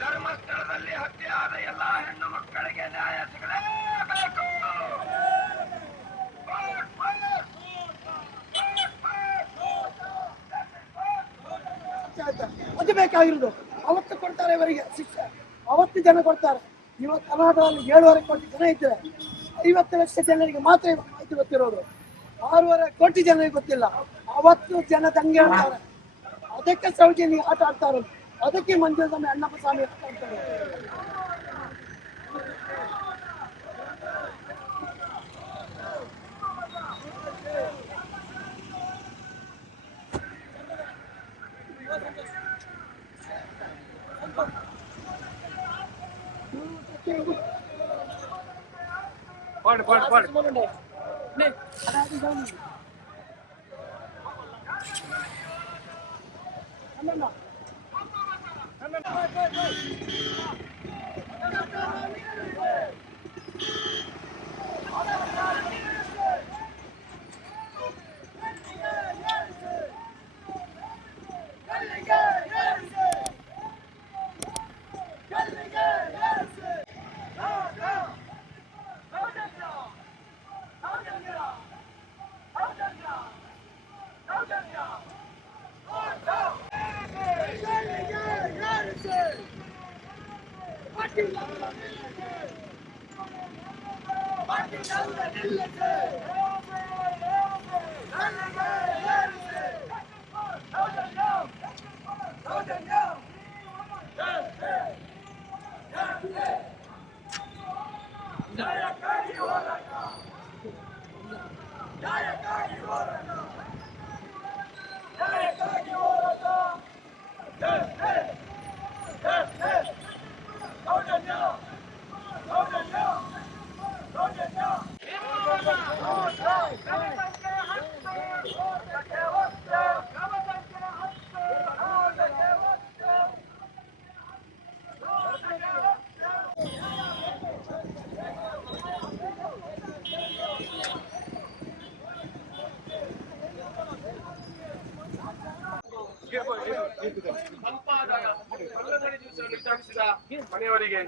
ಧರ್ಮಸ್ಥಳದಲ್ಲಿ ಹತ್ಯೆಯಾದ ಎಲ್ಲ ಹೆಣ್ಣು ಮಕ್ಕಳಿಗೆ ನ್ಯಾಯ ಸಿಗಲೇಬೇಕು. ಅದು ಬೇಕಾಗಿರೋದು. ಅವತ್ತು ಕೊಡ್ತಾರೆ ಇವರಿಗೆ ಶಿಕ್ಷೆ, ಅವತ್ತು ಜನ ಕೊಡ್ತಾರೆ. ಇವತ್ತು ಕರ್ನಾಟಕದಲ್ಲಿ 7.5 ಕೋಟಿ ಜನ ಇದ್ದಾರೆ. 50 ಲಕ್ಷ ಜನರಿಗೆ ಮಾತ್ರ ಮಾಹಿತಿ ಗೊತ್ತಿರೋದು, 6.5 ಕೋಟಿ ಜನರಿಗೆ ಗೊತ್ತಿಲ್ಲ. ಅವತ್ತು ಜನ ದಂಗೆ ಆಡ್ತಾರೆ, ಅದಕ್ಕೆ ಸೌಜನ್ಯ ಆಟ ಆಡ್ತಾರೆ, ಅದಕ್ಕೆ ಮಂಜುಸ್ವಾಮಿ ಅಣ್ಣಪ್ಪ ಸ್ವಾಮಿ ಆಟ ಆಡ್ತಾರೆ. ಮನೆಯವರಿಗೆ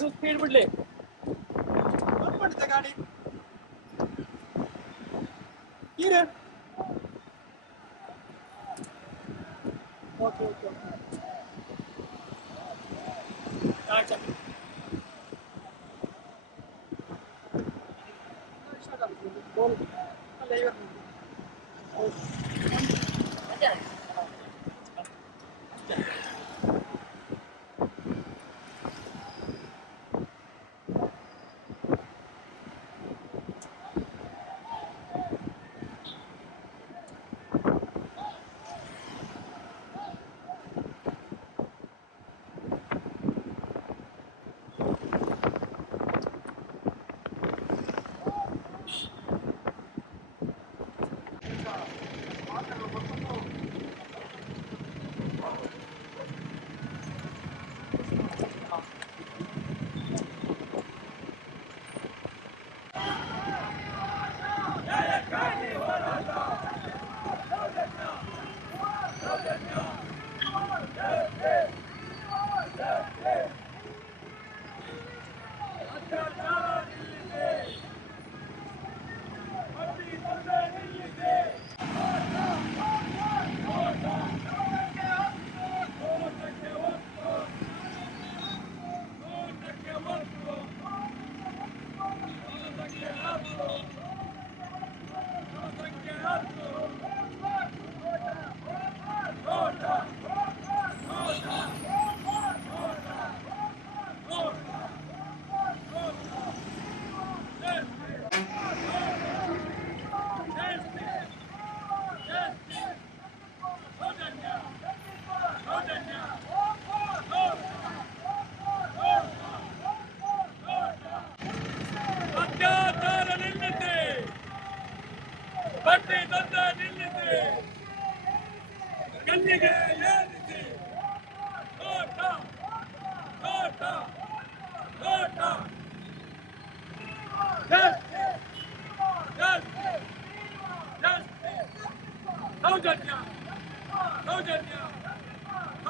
ಸ್ಪೀಡ್ ಬಿಡ್ಲಿ ಗಾಡಿ okay okay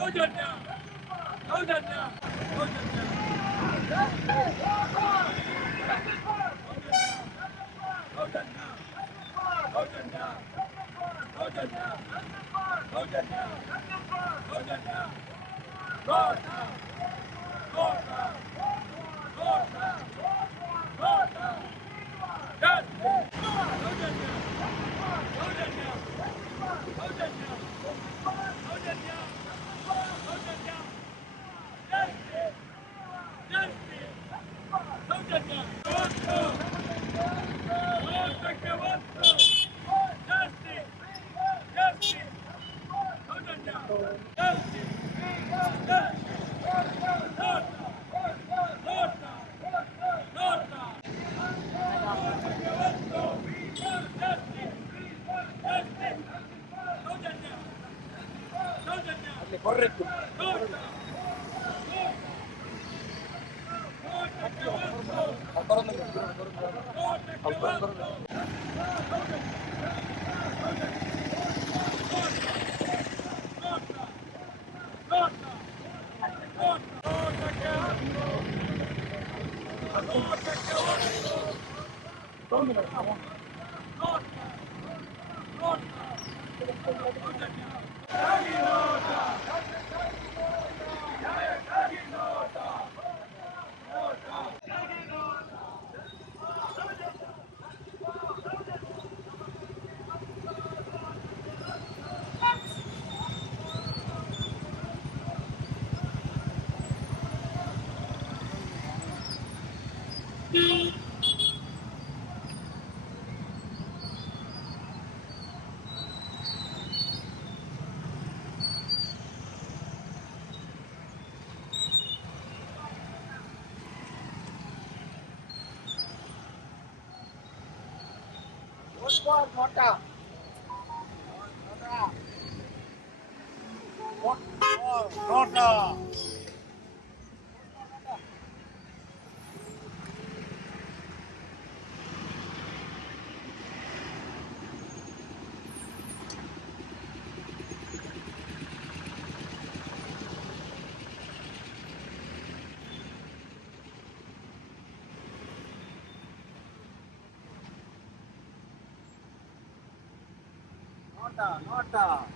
Soujanya Soujanya Soujanya correcto. Nota. Nota. Nota. Nota.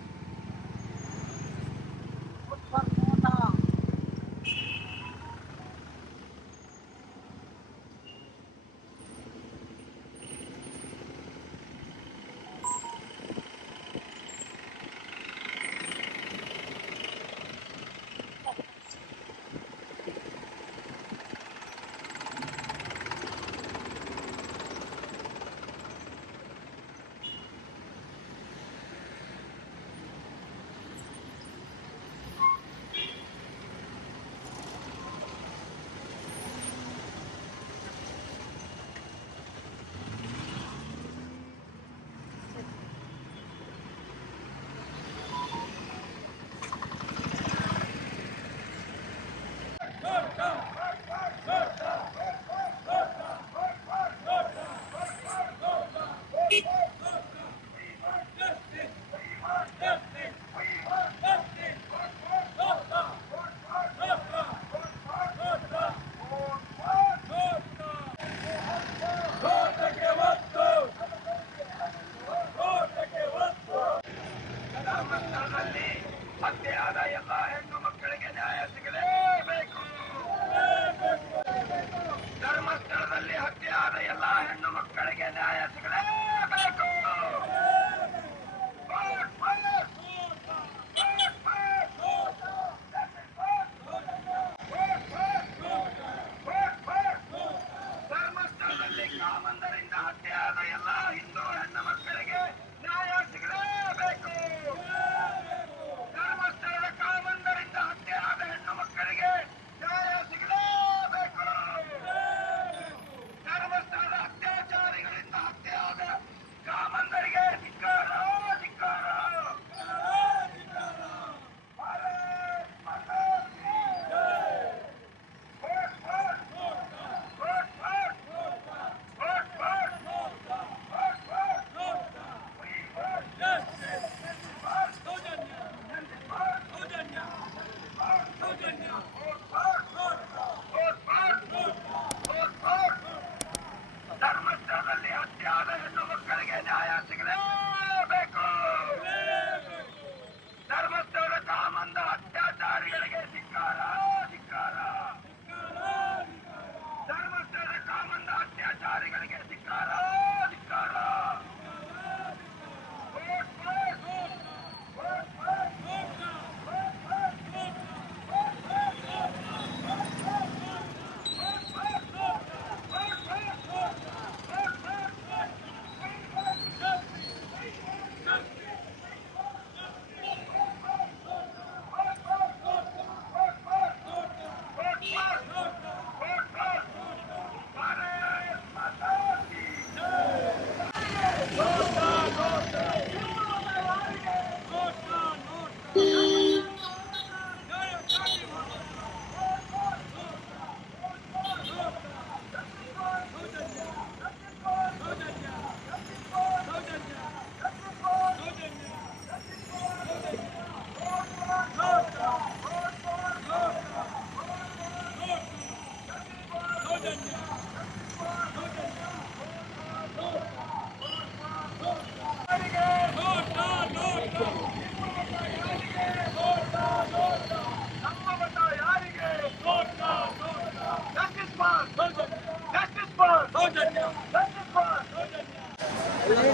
ಧರ್ಮಸ್ಥಳದಲ್ಲಿ ಹತ್ಯೆಯಾದ ಎಲ್ಲ ಹೆಣ್ಣು ಮಕ್ಕಳಿಗೆ ನ್ಯಾಯ ಸಿಗಲೇಬೇಕು. ಧರ್ಮಸ್ಥಳದಲ್ಲಿ ಹತ್ಯೆಯಾದ ಎಲ್ಲ ಹೆಣ್ಣು ಮಕ್ಕಳಿಗೆ ನ್ಯಾಯ ಸಿಗಲೇಬೇಕು. ಧರ್ಮಸ್ಥಳದಲ್ಲಿ ಕಾಮಂದರಿಂದ ಹತ್ಯೆಯಾದ ಎಲ್ಲ ಹಿಂದೂ ಹೆಣ್ಣು ಮಕ್ಕಳಿಗೆ ನ್ಯಾಯ ಸಿಗಲೇಬೇಕು. ಧರ್ಮಸ್ಥಳದ ಕಾಮಂದರಿಂದ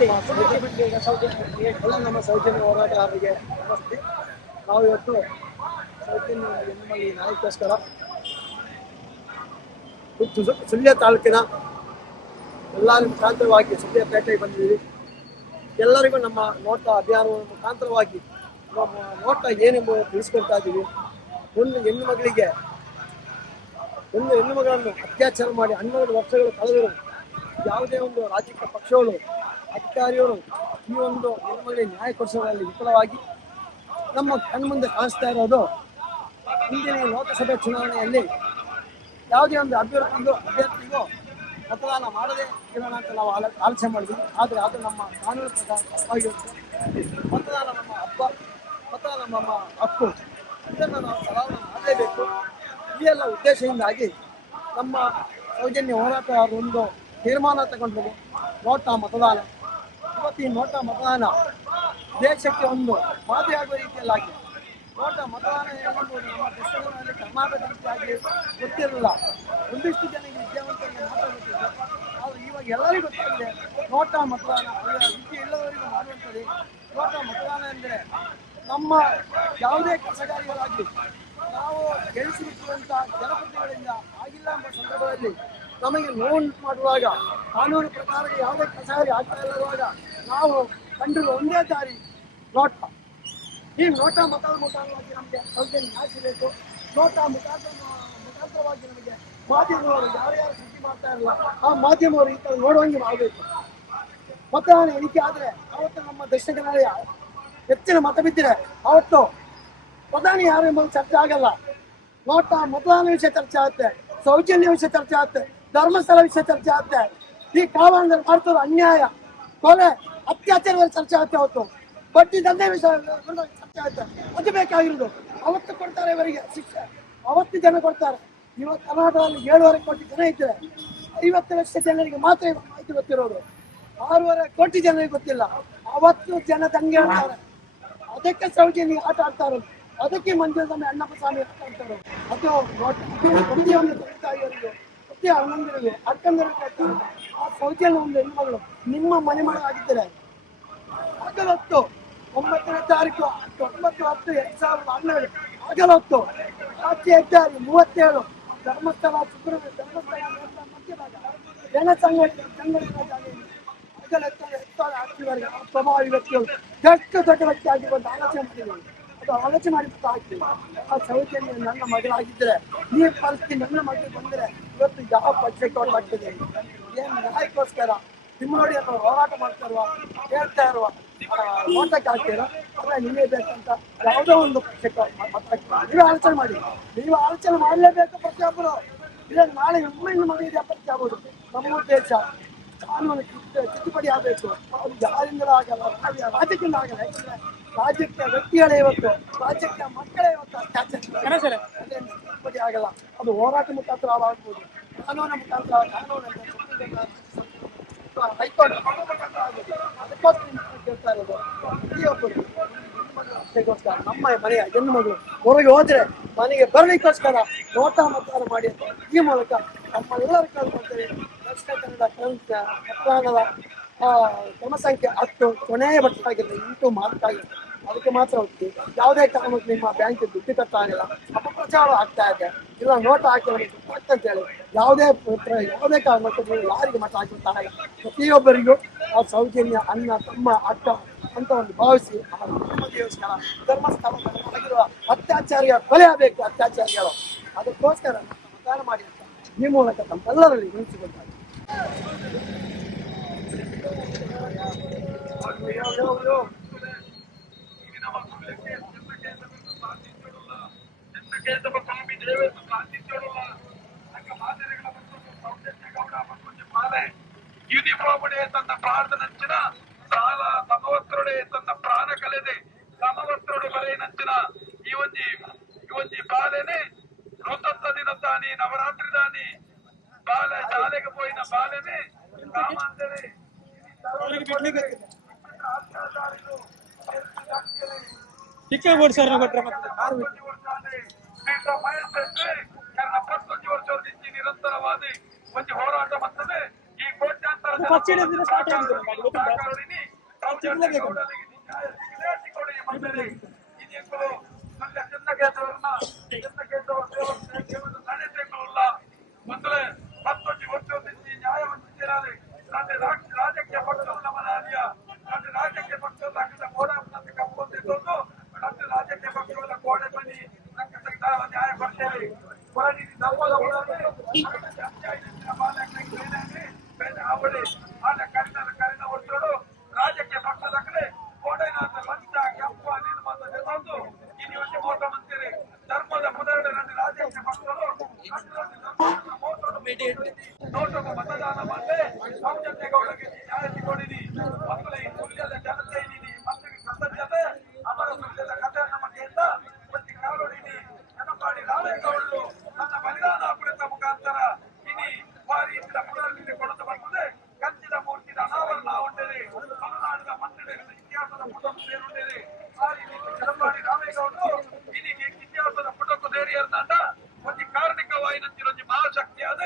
ಎಲ್ಲ ನಮ್ಮ ಸೌಜನ್ಯ ಹೋರಾಟಗಾರರಿಗೆ ನಮಸ್ತೆ. ನಾವು ಇವತ್ತು ಸೌಜನ್ಯ ಹೆಣ್ಣುಮಗಿ ನಾಯಕೋಸ್ಕರ ಸುಳ್ಯ ತಾಲೂಕಿನ ಎಲ್ಲರ ಮುಖಾಂತರವಾಗಿ ಸುಳ್ಯಪೇಟೆಗೆ ಬಂದಿದ್ದೀವಿ. ಎಲ್ಲರಿಗೂ ನಮ್ಮ ನೋಟ ಅಭಿಯಾನದ ಮುಖಾಂತರವಾಗಿ ನಮ್ಮ ನೋಟ ಏನೆಂಬುದು ತಿಳಿಸ್ಕೊಳ್ತಾ ಇದ್ದೀವಿ. ಒಂದು ಹೆಣ್ಣು ಮಗಳನ್ನು ಅತ್ಯಾಚಾರ ಮಾಡಿ 12 ವರ್ಷಗಳು ಕಳೆದರು. ಯಾವುದೇ ಒಂದು ರಾಜಕೀಯ ಪಕ್ಷಗಳು ಅಧಿಕಾರಿಗಳು ಈ ಒಂದು ಹೆಣ್ಣುಮಗಳಿಗೆ ನ್ಯಾಯ ಕೊಡಿಸೋದ್ರಲ್ಲಿ ವಿಫಲವಾಗಿ ನಮ್ಮ ಕಣ್ಮುಂದೆ ಕಾಣಿಸ್ತಾ ಇರೋದು. ಹಿಂದಿನ ಲೋಕಸಭೆ ಚುನಾವಣೆಯಲ್ಲಿ ಯಾವುದೇ ಒಂದು ಅಭ್ಯರ್ಥಿಗೂ ಮತದಾನ ಮಾಡದೇ ಇರೋಣ ಅಂತ ನಾವು ಆಲೋಚನೆ ಮಾಡಿದ್ವಿ. ಆದರೆ ಅದು ನಮ್ಮ ಕಾನೂನು ಪ್ರಕಾರ ತಪ್ಪಾಗಿರುತ್ತೆ. ಮತದಾನ ನಮ್ಮ ಹಬ್ಬ, ಮತದಾನ ನಮ್ಮ ಹಕ್ಕು, ಇದನ್ನು ನಾವು ಚಲಾವಣೆ ಮಾಡಲೇಬೇಕು. ಈ ಎಲ್ಲ ಉದ್ದೇಶದಿಂದಾಗಿ ನಮ್ಮ ಸೌಜನ್ಯ ಹೋರಾಟಗಾರರು ಒಂದು ತೀರ್ಮಾನ ತಗೊಂಡು ನೋಟ ಮತದಾನ. ಇವತ್ತು ಈ ನೋಟ ಮತದಾನ ದೇಶಕ್ಕೆ ಒಂದು ಮಾದರಿಯಾಗುವ ರೀತಿಯಲ್ಲಾಗಿ ನೋಟ ಮತದಾನ ಎಂಬುದು ನಮ್ಮ ದೇಶದಲ್ಲಿ ಕರ್ನಾಟಕದಲ್ಲಿ ಗೊತ್ತಿರಲಿಲ್ಲ. ಒಂದಿಷ್ಟು ಜನರಿಗೆ ವಿದ್ಯಾವಂತರಿಗೆ ಮಾತ್ರ ಗೊತ್ತಿದೆ. ಆದರೆ ಇವಾಗ ಎಲ್ಲರಿಗೂ ಗೊತ್ತಾಗಿದೆ ನೋಟ ಮತದಾನ ವಿದ್ಯೆ ಇಲ್ಲದವರಿಗೂ ಮಾಡುವಂಥದ್ದು. ನೋಟ ಮತದಾನ ಎಂದರೆ ನಮ್ಮ ಯಾವುದೇ ಕೆಲಸಗಾರಿಗಳಾಗಲಿ ನಾವು ಗೆಲ್ಲಿಸಿಬಿಟ್ಟಿರುವಂಥ ಜನಪ್ರತಿನಿಧಿಗಳಿಂದ ಆಗಿಲ್ಲ ಎಂಬ ಸಂದರ್ಭದಲ್ಲಿ ನಮಗೆ ನೋವು ಮಾಡುವಾಗ ಕಾನೂನು ಪ್ರಕಾರ ಯಾವುದೇ ಕೆಲಸಗಾರಿ ಆಗ್ತಾ ಇಲ್ಲವಾಗ ನಾವು ಕಂಡಿರುವ ಒಂದೇ ದಾರಿ ನೋಟ. ಈ ನೋಟ ಮತದ ಮುಖಾಂತರವಾಗಿ ನಮಗೆ ಸೌಜನ್ಯ ನ್ಯಾಯಿಸಬೇಕು. ನೋಟ ಮುಖಾಂತರವಾಗಿ ನಮಗೆ ಮಾಧ್ಯಮದವರು ಯಾರ್ಯಾರು ಸುದ್ದಿ ಮಾಡ್ತಾ ಇರಲ್ಲ ಆ ಮಾಧ್ಯಮವರು ಈ ಥರ ನೋಡುವಂಗೆ ಮಾಡಬೇಕು. ಮತದಾನ ಎಣಿಕೆ ಆದರೆ ಅವತ್ತು ನಮ್ಮ ದಕ್ಷಿಣ ಕನ್ನಡ ಹೆಚ್ಚಿನ ಮತ ಬಿದ್ದರೆ ಅವತ್ತು ಪ್ರಧಾನಿ ಯಾರು ಎಂಬುದು ಚರ್ಚೆ ಆಗಲ್ಲ. ನೋಟ ಮತದಾನ ವಿಷಯ ಚರ್ಚೆ ಆಗುತ್ತೆ, ಸೌಜನ್ಯ ವಿಷಯ ಚರ್ಚೆ ಆಗುತ್ತೆ, ಧರ್ಮಸ್ಥಳ ವಿಷಯ ಚರ್ಚೆ ಆಗುತ್ತೆ. ಈ ಕಾವಾಣದಲ್ಲಿ ಮಾಡ್ತಿರೋ ಅನ್ಯಾಯ, ಕೊಲೆ, ಅತ್ಯಾಚಾರದ ಚರ್ಚೆ ಆಗುತ್ತೆ. ಅವತ್ತು ಬಡ್ಡಿ ದಂಧೆ ವಿಷಯ ಚರ್ಚೆ ಆಗುತ್ತೆ. ಅದು ಬೇಕಾಗಿರೋದು. ಅವತ್ತು ಕೊಡ್ತಾರೆ ಇವರಿಗೆ ಶಿಕ್ಷೆ, ಅವತ್ತು ಜನ ಕೊಡ್ತಾರೆ. ಇವತ್ತು ಕರ್ನಾಟಕದಲ್ಲಿ 7.5 ಕೋಟಿ ಜನ ಇದ್ದಾರೆ. 50 ಲಕ್ಷ ಜನರಿಗೆ ಮಾತ್ರ ಮಾಹಿತಿ ಗೊತ್ತಿರೋದು. 6.5 ಕೋಟಿ ಜನರಿಗೆ ಗೊತ್ತಿಲ್ಲ. ಅವತ್ತು ಜನ ದಂಗೆ ಆಡ್ತಾರೆ. ಅದಕ್ಕೆ ಸೌಜನ್ಯ ಆಟ ಆಡ್ತಾ ಇರೋದು. ಅದಕ್ಕೆ ಮಂಜುಳಮ್ಮ ಅಣ್ಣಪ್ಪ ಸ್ವಾಮಿ ಆಟ ಆಡ್ತಾರೆ. ಅದು ಪ್ರತಿಯೊಂದು ತಾಯಿಯವರಿಗೂ ಪ್ರತಿ ಅಣ್ಣಂದಿರಿಗೂ ಅಕ್ಕಂದಿರಿಗೂ ಆ ಸೌಜನ್ಯ ಒಂದು ಹೆಣ್ಣುಮಗಳು ನಿಮ್ಮ ಮನೆ ಆಗಿದ್ದರೆ ಆಗಲೊತ್ತು 9ನೇ ತಾರೀಕು 9/10/2012 ಆಗಲೊತ್ತು ರಾಜ್ಯ ಹೆದ್ದಾರಿ 37 ಧರ್ಮಸ್ಥಳ ಮಧ್ಯದಾಗ ಪ್ರಭಾವಿ ವ್ಯಕ್ತಿಗಳು ದೊಡ್ಡ ವ್ಯಕ್ತಿ ಆಗಿ ಬಂದು ಆಲೋಚನೆ ಮಾಡಿದ್ದೀವಿ. ಅದು ಆಲೋಚನೆ ಮಾಡಿ ಆಗ್ತೀವಿ. ಆ ಸೌಜನ್ಯ ನನ್ನ ಮಗಳಾಗಿದ್ದರೆ ಈ ಪರಿಸ್ಥಿತಿ ನನ್ನ ಮಗಳು ಬಂದರೆ ಇವತ್ತು ಯಾವ ಪಕ್ಷಕ್ಕೆ ಅವ್ರು ಆಗ್ತದೆ? ಏನು ನ್ಯಾಯಕ್ಕೋಸ್ಕರ ತಿಮ್ಮನೋಡಿ ಅನ್ನೋ ಹೋರಾಟ ಮಾಡ್ತಾ ಇರುವ ಹೇಳ್ತಾ ಇರುವ ನೋಟಕ್ಕೆ ಹಾಕ್ತೀರಾ ಅಲ್ಲ ನೀವೇ ಬೇಕಂತ ಯಾವುದೋ ಒಂದು ಪಕ್ಷಕ್ಕೆ ನೀವೇ ಆಲೋಚನೆ ಮಾಡಿ. ನೀವು ಆಲೋಚನೆ ಮಾಡಲೇಬೇಕು ಪ್ರತಿಯೊಬ್ಬರು. ಇಲ್ಲ ನಾಳೆ ನಿಮ್ಮ ಮಗಳಿಗೆ ಪಕ್ಷ ಆಗ್ಬೋದು. ನಮ್ಮ ದೇಶ ಕಾನೂನು ತಿದ್ದುಪಡಿ ಆಗಬೇಕು. ಅದು ಯಾರಿಂದಲೂ ಆಗಲ್ಲ, ರಾಜ್ಯದಿಂದ ಆಗಲ್ಲ. ಯಾಕಂದ್ರೆ ರಾಜ್ಯಕ್ಕೆ ವ್ಯಕ್ತಿಗಳೇ ಇವತ್ತು, ರಾಜ್ಯಕ್ಕೆ ಮಕ್ಕಳೇ ಇವತ್ತು ಅತ್ಯಾಚಾರ ತಿದ್ದುಪಡಿ ಆಗಲ್ಲ. ಅದು ಹೋರಾಟ ಮುಖಾಂತರ ಆಗ್ಬೋದು, ಕಾನೂನಿನ ಮುಖಾಂತರ ಹೈಕೋರ್ಟ್ ಅದಕ್ಕೋಸ್ಕರ ಕೇಳ್ತಾ ಇರೋದು. ಪ್ರತಿಯೊಬ್ಬರು ಅದಕ್ಕೋಸ್ಕರ ನಮ್ಮ ಮನೆಯ ಹೆಣ್ಣು ಮಗಳು ಹೊರಗೆ ಹೋದ್ರೆ ಮನೆಗೆ ಬರಲಿಕ್ಕೋಸ್ಕರ ನೋಟ ಮತದಾನ ಮಾಡಿ ಅಂತ ಈ ಮೂಲಕ ನಮ್ಮೆಲ್ಲರ ಕೇಳ್ಕೊಳ್ತೇವೆ. ದಕ್ಷಿಣ ಕನ್ನಡ ಮತದಾನದ ಕ್ರಮ ಸಂಖ್ಯೆ 10 ಕೊನೆಯ ಬಟ್ಟಲಾಗಿದೆ, 8 ಮಾರ್ಕ್ ಆಗಿದೆ. ಅದಕ್ಕೆ ಮಾತ್ರ ಹೋಗ್ತೀವಿ. ಯಾವುದೇ ಕಾರಣಕ್ಕೂ ನಿಮ್ಮ ಬ್ಯಾಂಕ್ ದುಡ್ಡು ಕಟ್ಟಾಗಿಲ್ಲ, ಅಪಪ್ರಚಾರ ಆಗ್ತಾ ಇದೆ. ಇಲ್ಲ ನೋಟ್ ಹಾಕಿ ಅಂತೇಳಿ ಯಾವುದೇ ಕಾರಣಕ್ಕೂ ನೀವು ಯಾರಿಗೆ ಮತ ಹಾಕಿರ್ತಾರೆ ಪ್ರತಿಯೊಬ್ಬರಿಗೂ ಆ ಸೌಜನ್ಯ ಅಣ್ಣ ತಮ್ಮ ಅಕ್ಕ ಅಂತ ಒಂದು ಭಾವಿಸಿ ಆ ನೆಮ್ಮದಿಗೋಸ್ಕರ ಧರ್ಮಸ್ಥಳವಾಗಿರುವ ಅತ್ಯಾಚಾರಿಯ ಕೊಲೆ ಆಗಬೇಕು. ಅತ್ಯಾಚಾರಿಗಳು ಅದಕ್ಕೋಸ್ಕರ ಮತದಾನ ಮಾಡಿ ಅಂತ ಈ ಮೂಲಕ ತಮ್ಮೆಲ್ಲರಲ್ಲಿ ವಿನಿಸಿಕೊಳ್ತಾರೆ. ಸ್ವಾಮಿ ದೇವೇಂದ್ರ ಸಾಧಿಸೋಲ್ಲ ಅಂಗ ಮಾದರಿಗಳ ಸೌಜನ್ಯಗೌಡ ಮತ್ತು ಪಾಲೆ ಯೂನಿಫಾರ್ಮ್ ತನ್ನ ಪ್ರಾರ್ಥನಂಚಿನ ಸಾಲ ಸಮವಸ್ತ್ರಡೆ ತನ್ನ ಪ್ರಾಣ ಕಲೆದೆ ಸಮವಸ್ತ್ರಡೆ ಬರೆಯನಂಚಿನ ಈ ಒಂಜಿ ಬಾಲೆನೆ ಋತತ್ವ ದಿನ ತಾನಿ ನವರಾತ್ರಿ ದಾನಿ ಬಾಲೆ ಶಾಲೆಗೆ ಪೋಯಿನ ಬಾಲೆನೆ ಸಾಮಾನ್ಯರೇ ಚಿಕ್ಕ ಓಡಿಸೋರ್ ಕೊಟ್ರೆ ಮತ್ತೆ ನಿರಂತರವಾದ ಒಂದು ಹೋರಾಟ ಬರ್ತದೆ. ಈ ಕೋಟ್ಯಾಂತರ ಫಸ್ಟ್ ಹಿಡಿದ್ರೆ ಸ್ಟಾರ್ಟ್ ಆಗಿದೆ ಗಾಡಿ ಗೊತ್ತಿಲ್ಲ ಸಾಕಾಳಿನಿ ಸೌಜನ್ಯ ಗೌಡರಿಗೆ ನ್ಯಾಯ ಸಿಗದೆ ಸಿಗೋಡಿ ಮಂಡಳಿ ಇದೆಂಗಳು ನನ್ನ ಚಂದಕೇತವರನ್ನ ಚಂದಕೇತವ ನಡೆಸಿಕೊಳ್ಳಲ್ಲ ಮೊದಲೇ 10 ವರ್ಷದಿಂದ ನ್ಯಾಯ ವಂಚಿತರಾದೆ ನನ್ನ ರಾಜಕೀಯ ಪಕ್ಷದ ನಮನಾದಿಯ ನನ್ನ ರಾಜಕೀಯ ಪಕ್ಷದ ಹಾಕಿದ ಹೋರಾಟ ಕಪ್ಪೊಂದಿದ್ದೊಂದು ನನ್ನ ರಾಜಕೀಯ ಪಕ್ಷದ ಕೋಡೆ ಬನ್ನಿ ನಂಗೆ ತೆಗೆದ ನ್ಯಾಯ ಕೊಡ್ತೇವೆ ಹೊರಡಿ ಧರ್ಮದ ಹೋರಾಟ ಅವಳಿ ಆದ ಕರಿನ ಒಟ್ಟೋಡು ರಾಜಕೀಯ ಪಕ್ಷದ ಕಡೆ ಕೋಡೆನಾಥ ಲಂಚ ಕೆಂಪ ನಿರ್ಮಾತ ತಂದು ಈ ನಿಮಿಷ ಮೋಸ ಮಂತ್ರಿ ಧರ್ಮದ ಮೊದಲು ನನ್ನ ರಾಜಕೀಯ ಪಕ್ಷಗಳು ನೋಟದ ಮತದಾನ ಮಾಡಿ ಸೌಜನ್ಯಗೌಡರಿಗೆ ನ್ಯಾಯ ಸಿಗೋಡಿನಿ ಮಕ್ಕಳ ಈ ಸುಳ್ಯದ ಜನತೆ ಇದೀನಿ ಮಕ್ಕಳಿಗೆ ಕರ್ತವ್ಯತೆ ಅಮರ ಸುಳ್ಯದ ಕಥೆ ನಮ್ಮ ಕೇಂದ್ರ ಮತ್ತೆ ಕಾಲೋಡಿನಿ ನೆನಪಾಡಿ ರಾಮೇಗೌಡರು ನನ್ನ ಬಲಿದಾನ ಕುರಿತ ಮುಖಾಂತರ ಇನಿ ಬಾರಿ ಇಂದಿನ ಪುನರ್ನಿರ್ಮಾಣ ಕೊಡದು ಬರ್ತದೆ ಕಂಚಿದ ಮೂರ್ತಿದ ಅನಾವರಣ ಉಂಡಿದೆ ಮಲೆನಾಡಿನ ಮನ್ನಡೆ ಇತಿಹಾಸದ ಪುಟವು ಸೇರುಂಡಿದೆ ಆ ರೀತಿ ನೆನಪಾಡಿ ರಾಮೇಗೌಡರು ಇನಿಗೆ ಇತಿಹಾಸದ ಪುಟಕ್ಕೂ ಸೇರಿಯರ್ದಂಡ ಒಂದು ಕಾರ್ಣಿಕವಾಯಿನಂತಿರೊಂದು ಮಹಾಶಕ್ತಿಯಾದ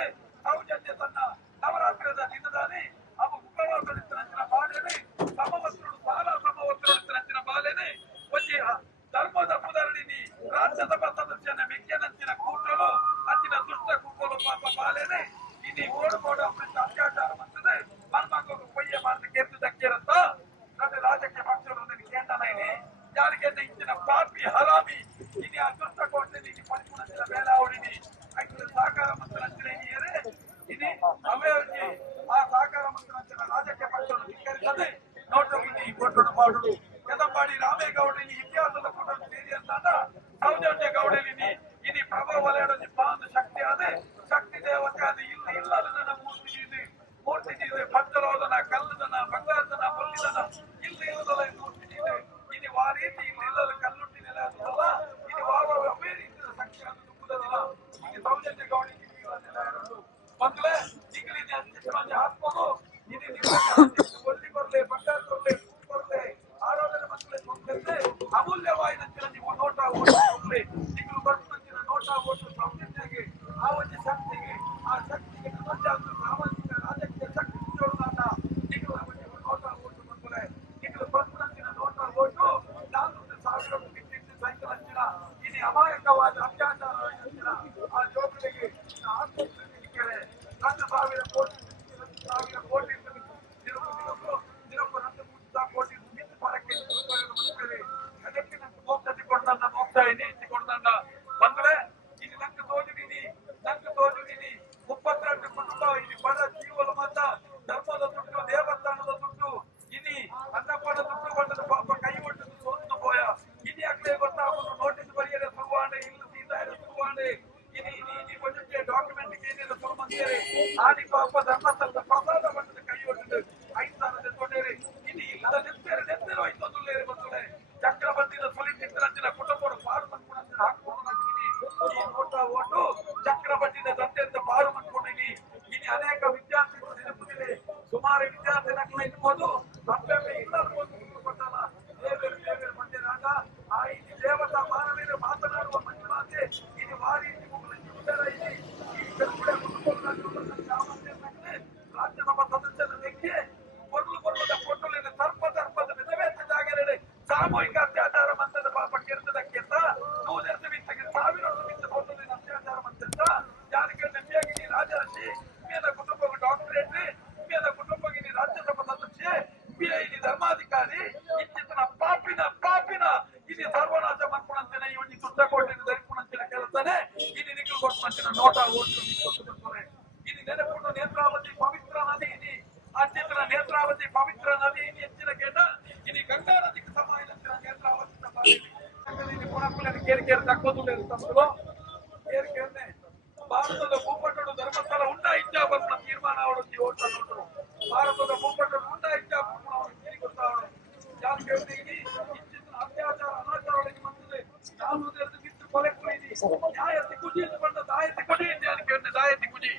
ಸೌಜನ್ಯ ತನ್ನ ನವರಾತ್ರಿಯ ದಿನದಲ್ಲಿ ಅವು ಮುಖವಾಸಲಿತ್ತಿನ ಬಾಲೇನೆ ಸಮವಸ್ತ್ರುಡು ಸಾಲ ಸಮವಸ್ತ್ರುಡಿತ್ತಿನ ಬಾಲೇನೆ ಒಂದು ಧರ್ಮದ ಪುದರಣಿನಿ ರಾಜ್ಯಸಭಾ ಸದಸ್ಯನ ಮೆಕ್ಕೆನಂಚಿನ ಕೂಟಲು ಅಂಚಿನ ದುಷ್ಟ ಕೂಟಲು ಪಾಪ ಬಾಲೇನೆ ಇನಿ ಓಡು ಅಪ್ಪಿಂದ ಅತ್ಯಾಚಾರ ಮಾಡ್ತದೆ ಮನ್ಮಂಗ ಕೊಯ್ಯ ಮಾರ್ಗ ಕೇರ್ತಿದ್ದಕ್ಕಿರಂತ ನನ್ನ ರಾಜಕೀಯ ಪಕ್ಷವನ್ನು ಕೇಂದ್ರ ಇನಿ ಯಾರಿಗೆ ಇಂಚಿನ ಪಾಪಿ ಹರಾಮಿ ಇನಿ ಆ ದುಷ್ಟ ಕೋಟೆ ನೀನು ಪಂಚಮಂಚಿನ ಬೇಡ ಅವಳಿನಿ ಐದು ಸಹಕಾರ ಮಂತ್ರಿ ನೀರೇ ಇನಿ ಅವೇ ಆ ಸಹಕಾರ ಮಂತ್ರಿ ರಾಜಕೀಯ ಪಕ್ಷವನ್ನು ಧಿಕ್ಕರಿಸದೆ ನೋಟೋಗಿ ಕೊಟ್ಟು ಮಾಡುದು ಎದಪಾಡಿ ರಾಮೇಗೌಡನಿ ಇತಿಹಾಸದ ಕೂಡ ಸೇರಿಯಂತಾದ ಸೌಜನ್ಯ ಗೌಡಲಿನಿ ಇನಿ ಪ್ರಭಾವ ವಲಯದಲ್ಲಿ ಬಾಂಧ ಶಕ್ತಿ ಆದೆ ಶಕ್ತಿ ದೇವತೆ ಆದ ಇಲ್ಲದ ನನ್ನ ಮೂರ್ತಿ ಇದೆ ಪಂಚರೋಧನ ಕಲ್ಲದನ ಬಂಗಾರದನ ಬಲ್ಲಿದನ ಇಲ್ಲದ ಮೂರ್ತಿ ಇದೆ ಇನಿ ಆ ರೀತಿ ಇಲ್ಲದ ಕಲ್ಲುಟ್ಟಿ ನೆಲೆ ಆದಲ್ಲ ಇನಿ ಅವೇ ರೀತಿಯ ಶಕ್ತಿ ಆದ ದುಃಖದಲ್ಲ ಇನಿ ಸೌಜನ್ಯ ಗೌಡನಿಗೆ ಮೊದಲೇ ನಿಗಲಿನ ಅಂಚಿನ ಆತ್ಮನು ಇನಿ ಒಲ್ಲಿ ಬರಲೆ ಬಂಗಾರ ಬರಲೆ ಬರಲೆ ಆರೋಗ್ಯದ ಮಕ್ಕಳೇ ತೊಂದರೆ ಅಮೂಲ್ಯವಾಯಿನಂಚಿನ ನೀವು ನೋಟ ಓಟೆ ನೀವು ಬರ್ತಿನ ನೋಟ ಓಟು ಸೌಜನ್ಯಗೆ ಆ ಒಂದು ಶಕ್ತಿಗೆ ಆ ಶಕ್ತಿಗೆ ಸಾಮಾಜಿಕ ರಾಜಕೀಯ ಶಕ್ತಿ ಜೋಡಾಟ ನೀವು ನೋಟ ಓಟು ಮಕ್ಕಳೇ ನೀವು ಬರ್ತಿನ ನೋಟ ಓಟು 400,000 ಸೈಕಲ್ ಹಂಚಿನ ಇನಿ ಅಮಾಯಕವಾದ ಅತ್ಯಾಚಾರ ಹಂಚಿನ ಆ ಜೋಕರಿಗೆ ಆತ್ಮಹತ್ಯೆ 1,000 ಕೋಟಿ ಕೋಟಿ ಪರಕ್ಕೆ ಅದಕ್ಕೆ ನಂಗೆ ಮೋಕ್ಷ ಮೋಕ್ಷ ಎನ್ನಿಸಿಕೊಂಡ ಬಂದ್ರೆ ಇದು ನಂಗೆ ತೋಜುದೀನಿ 32 ಕುಟುಂಬ ಇಲ್ಲಿ ಬಡ ಜೀವನ ಮತ ಧರ್ಮದ ದುಡ್ಡು ದೇವಸ್ಥಾನದ ದುಡ್ಡು ಇನಿ ಅನ್ನಪದ ದುಡ್ಡು ಬಂದದ ಪಾಪ ಕೈ ಒಟ್ಟದು ಸೋತು ಹೋಯ ಇನಿ ಅಗ್ಲೇ ಗೊತ್ತಾಗೋದು ನೋಟಿಸ್ ಬರೆಯದೆ ಸುರುವಾಂಡೆ ಇಲ್ಲ ಸೀದಾಯ ಸುರುವಾಂಡೆ ಇನಿ ಬಜೆಟ್ಗೆ ಡಾಕ್ಯುಮೆಂಟ್ ಏನಿಲ್ಲ ಸುರು ಮಂದಿರೆ ಆದಿ ಪಾಪ ಧರ್ಮಸ್ಥಳದ ಪ್ರಸಾದ ಬಂದದ ಕೈ ಒಟ್ಟದು 5 ಸಾವಿರದ ತೊಂದರೆ ಇನಿ ಇಲ್ಲದ ನೆತ್ತರೆ ಹೋಯ್ತೊಂದುಲ್ಲೇರೆ ಬಂದಲೆ ಚಕ್ರವರ್ತಿನ ಸುಲಿತಿದ್ದರಂಚಿನ ಕುಟುಂಬರು ಪಾರು ಮಾಡ್ಕೊಂಡು ಹಾಕೊಂಡು ಈ ನೋಟ ಓಟು ಚಕ್ರವರ್ತಿನ ದಂತೆಂತ ಪಾರು ಮಾಡ್ಕೊಂಡಿನಿ ಇನಿ ಅನೇಕ ವಿದ್ಯಾರ್ಥಿಗಳು ನೆನಪುತ್ತಿದೆ ಸುಮಾರು ವಿದ್ಯಾರ್ಥಿಗಳು ಇರ್ಬೋದು ಅಪ್ಪೆ ಇಲ್ಲರ್ಬೋದು ಕೊಟ್ಟಲ್ಲ ದೇವೇರು ಮಂದಿರಾಗ ಆ ಇಲ್ಲಿ ದೇವತಾ ಮಾನವೀಯರು ಮಾತನಾಡುವ ಮಂಜುನಾಥೆ ಇದು ವಾರಿ ರಾಜ್ಯಸಭಾ ಸದಸ್ಯರ ವ್ಯಕ್ತಿ ಬರಲದ ಫೋಟೋಲಿನ ಧರ್ಮದ ವಿಧವೇತ ಜಾಗರಣೆ ಸಾಮೂಹಿಕ ಅತ್ಯಾಚಾರ ಮಂತ್ರದ ಪಾಪ ಕೆರ್ತದಕ್ಕಿಂತ 100,000 ಫೋಟೋಲಿನ ಅತ್ಯಾಚಾರ ಮಂತ್ರದ ಯಾರಿಗೆ ನೆಮ್ಮಿಯಾಗಿ ರಾಜರ್ಷಿ ಮೇನ ಕುಟುಂಬ ಡಾಕ್ಟರೇಟ್ ಮೇನ ಕುಟುಂಬಗಿ ರಾಜ್ಯಸಭಾ ಸದಸ್ಯೆ ಬಿಐ ಧರ್ಮಾಧಿಕಾರಿ ಇಂಚಿನ ಪಾಪಿನ ಇದು ಸರ್ವನಾಶ ಮಾಡ್ಕೊಂಡಂತೇನೆ ಈ ಒಂದು ಸುತ್ತಕೋಟೆಯನ್ನು ಧರಿಕೊಂಡಂತಿನ ಕೆಲಸನೇ ಇದು ನಿಖಿಲ್ ಕೊಟ್ಟಂತಿನ ನೋಟ ಓಟು ಕೊಟ್ಟುಕೊಳ್ತಾರೆ ಇದು ನೆನಪುಟ್ಟು ನೇತ್ರಾವತಿ ಪವಿತ್ರ ನದಿ ಇನಿ ಅಂಚಿನ ನೇತ್ರಾವತಿ ಪವಿತ್ರ ನದಿ ಇನಿ ಹೆಚ್ಚಿನ ಕೇಟ ಇನಿ ಗಂಗಾ ನದಿಗೆ ಸಮಾನಂತಿನ ನೇತ್ರಾವತಿ ಪುಣಕುಲನ್ನು ಕೇರಿಕೇರಿ ತಕ್ಕೋದು ತಮ್ಮದು ಕೇರಿಕೇರ್ನೆ ಭಾರತದ ಭೂಪಟಗಳು ಧರ್ಮಸ್ಥಳ ಉಂಟಾ ಇಚ್ಛಾ ಬಂದ ತೀರ್ಮಾನ ಅವರೊಂದು ಓಟ ನೋಟರು ಭಾರತದ ಭೂಪಟಗಳು ಉಂಟಾ ಇಚ್ಛಾ ಅವರಿಗೆ ಗೊತ್ತಾವಳು ಯಾರು ಕೇಳ್ತೀನಿ ಇಂಚಿನ ಅತ್ಯಾಚಾರ ಅನಾಚಾರೊಳಗೆ ಬಂದಿದೆ ನಾನು ಬಿತ್ತು ಕೊಲೆ ಕೊಯ್ದಿ ನ್ಯಾಯ ತಿಗುಜಿ ಬಂದ ದಾಯತಿ ಕೊಡಿ ಅಂತ ಕೇಳಿದೆ ದಾಯತಿ ಕುಜಿ